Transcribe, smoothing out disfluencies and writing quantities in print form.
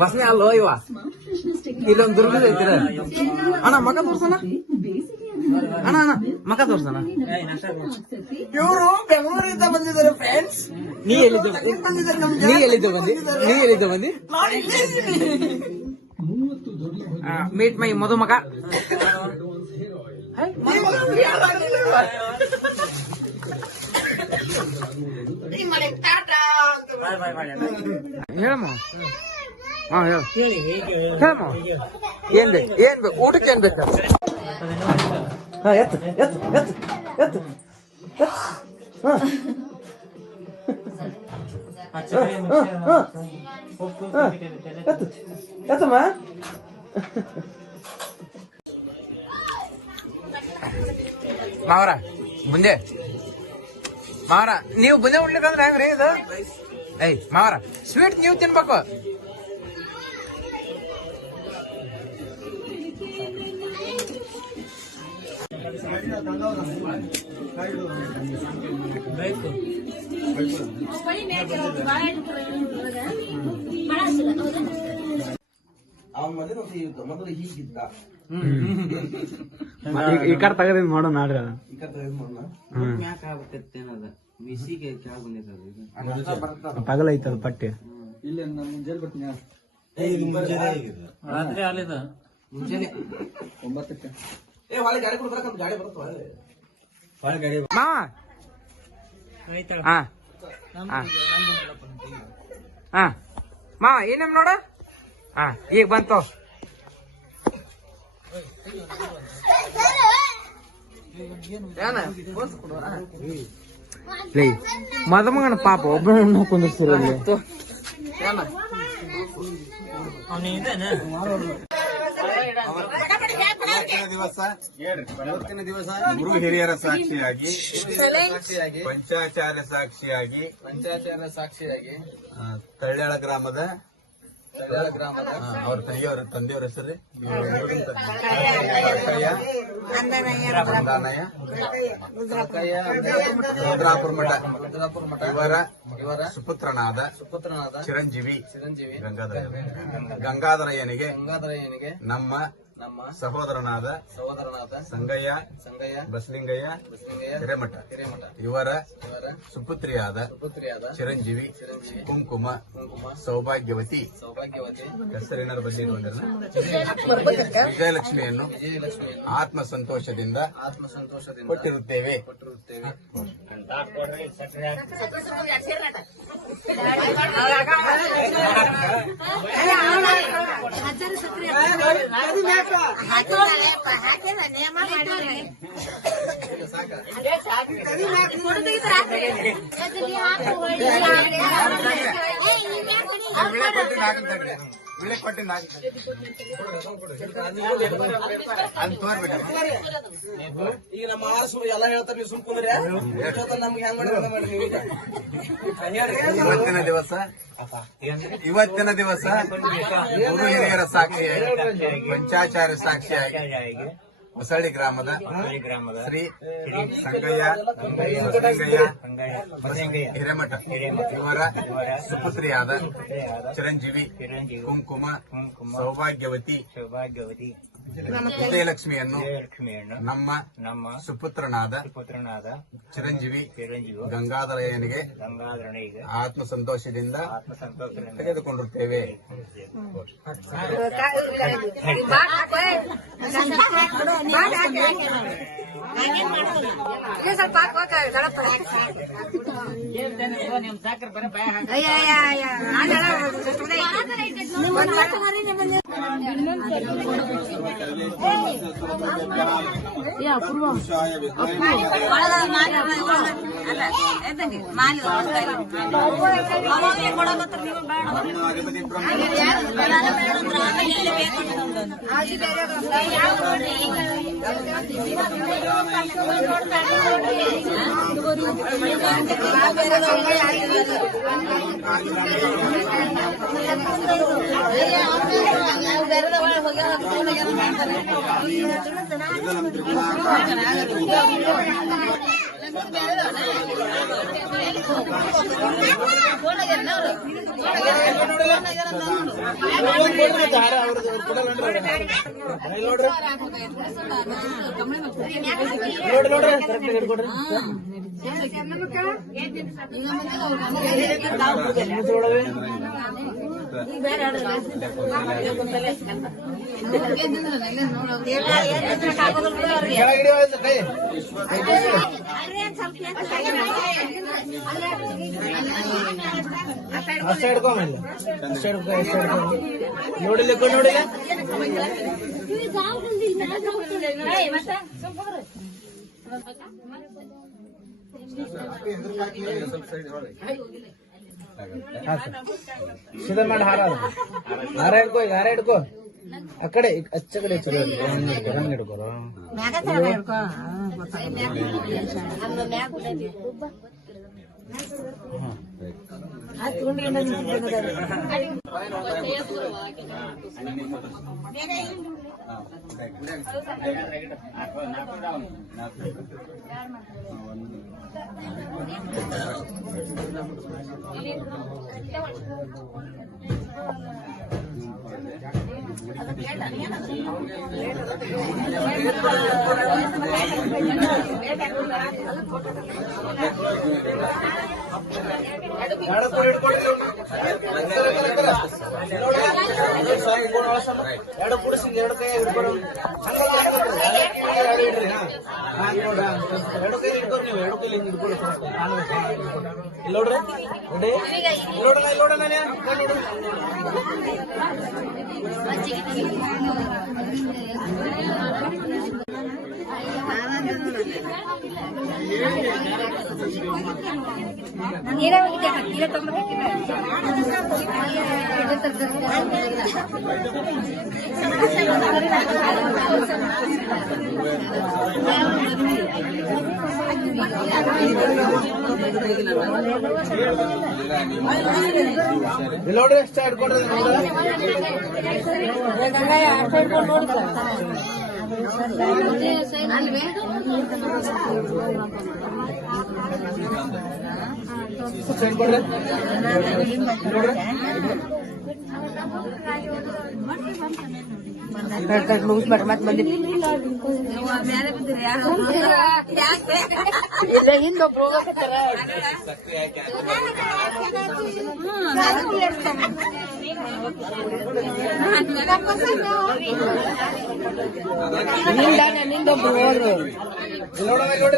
ಬಸ್ನೇ ಅಲ್ಲೋ ಇವ ಇಲ್ಲೊಂದು ದುರ್ಗದ ಐತಿರ ಅಣ್ಣ ಮಕ ತೋರ್ಸಣ ಅಣ್ಣ ಅಣ್ಣ ಮಕ ತೋರ್ಸಣ. ಇವರು ಬೆಂಗಳೂರಿಂದ ಬಂದಿದ್ದಾರೆ ಫ್ರೆಂಡ್ಸ್. ನೀ ಎಲ್ಲಿದ್ದು ಬಂದಿ ಮೀಟ್ ಮೈ ಮಧುಮಗ. ಹೇಳಮ್ಮ ಹೇಳಮ್ಮ ಏನ್ ಬೇಕು ಊಟಕ್ಕೆ ಏನ್ ಬೇಕು? ಎತ್ತು ಎತ್ತಮ್ಮ. ಮಾವರ ಮುಂದೆ ಮಾವರ ನೀವು ಬುಂದೆ ಉಣ್ಲಿಕ್ಕಂದ್ರೆ ಹೆಂಗ್ರಿ ಇದು? ಮಾವರ ಸ್ವೀಟ್ ನೀವು ತಿನ್ಬೇಕು. ಈ ಕಡೆ ತಗದ ಮಾಡೋಣ ನಾಡ್ರಿ. ತಗಲ ಐತದ ಪಟ್ಟಿ ಇಲ್ಲ ಮುಂಜಾನೆ ಬರ್ತೀನಿ. ರಾತ್ರಿ ಅಲ್ಲಿದ ಮುಂಜಾನೆ 9ಕ್ಕೆ ಗಾಡಿ ಕೊಡ್ಬೇಕಂತ ಗಾಡಿ ಬರುತ್ತ ಮಾವ ಏನಮ್ ನೋಡ. ಈಗ ಬಂತು ಮದಮಗನ ಪಾಪ ಒಬ್ಬನ ಕುಂದಿರ್ತೀರ. ಇವತ್ತಿನ ದಿವಸ ಗುರು ಹಿರಿಯರ ಸಾಕ್ಷಿಯಾಗಿ ಪಂಚಾಚಾರ್ಯ ಸಾಕ್ಷಿಯಾಗಿ ತಳ್ಳ್ಯಾಳ ಗ್ರಾಮದ ಅವ್ರ ತಂದೆಯವ್ರ ಹೆಸರು ರುದ್ರಾಪುರ ಮಠ ಇವರ ಸುಪುತ್ರನಾದ ಚಿರಂಜೀವಿ ಗಂಗಾಧರಯ್ಯನಿಗೆ ನಮ್ಮ ಸಹೋದರನಾದ ಸಂಗಯ್ಯ ಬಸಲಿಂಗಯ್ಯ ಹಿರೇಮಠ ಇವರ ಸುಪುತ್ರಿಯಾದ ಚಿರಂಜೀವಿ ಕುಂಕುಮ ಸೌಭಾಗ್ಯವತಿ ಹೆಸರಿನ ಬಗ್ಗೆ ವಿಜಯಲಕ್ಷ್ಮಿಯನ್ನು ಆತ್ಮ ಸಂತೋಷದಿಂದ ಕೊಟ್ಟಿರುತ್ತೇವೆ. ಈಗ ನಮ್ಮ ಎಲ್ಲ ಹೇಳ್ತಾರೆ, ನೀವು ಸುಮ್ಕೊಂಡ್ರೆ ನಮ್ಗೆ ಹೆಂಗ್ ಇವತ್ತಿನ ದಿವಸ ಗುರು ಹಿರಿಯರ ಸಾಕ್ಷಿಯಾಗಿ ಪಂಚಾಚಾರ್ಯ ಸಾಕ್ಷಿಯಾಗಿ ಹೊಸಳ್ಳಿ ಗ್ರಾಮದ ಶ್ರೀ ಸಂಗಯ್ಯ ಹಿರೇಮಠ ಇವರ ಸುಪುತ್ರಿಯಾದ ಚಿರಂಜೀವಿ ಕುಂಕುಮ ಸೌಭಾಗ್ಯವತಿ ವಿಜಯಲಕ್ಷ್ಮಿಯನ್ನು ನಮ್ಮ ಸುಪುತ್ರನಾದ ಚಿರಂಜೀವಿ ಗಂಗಾಧರಯ್ಯನಿಗೆ ಆತ್ಮ ಸಂತೋಷದಿಂದ ತೆಗೆದುಕೊಂಡಿರುತ್ತೇವೆ. ಅಷ್ಟೇ ಹಿಡ್ಕೊಂಬಲ್ಲ ನೋಡಿಲ್ಲ ನೋಡಿಲ್ಲ ಸೀದಾ ಮಾಡಿ ಹಾರ ಹಿಡ್ಕೋ ಈಗ ಹಾರ ಹಿಡ್ಕೋ ಆ ಕಡೆ ಅಚ್ಚ ಕಡೆ ಚಲೋ ಹಂಗ ಹಿಡ್ಕೋರು ಎರಡು ಕುಡಿಸಿ ಎರಡು ಕೈ ಹಿಡ್ಕೊಡು ಎರಡು ಕೈ ಹಿಡ್ಕೊಂಡು ನೀವು ಎರಡು ಕೈ ಹಿಡ್ಕೊಡು ಇಲ್ಲ ನೋಡ್ರಿ ನೋಡೋಣ ನಾನೇ ನೋಡ್ರಿ ಎಷ್ಟು ಹಿಡ್ಕೊಂಡ್ರೆ ಮುಗಿಸ್ಬೇಡ್ರಿ ಮತ್ತೆ ಬಂದಿ ಹಿಂದೊಬ್ರು ನಿಂದೊಬ್ರು ಹೋದ್ರು ನೋಡಿ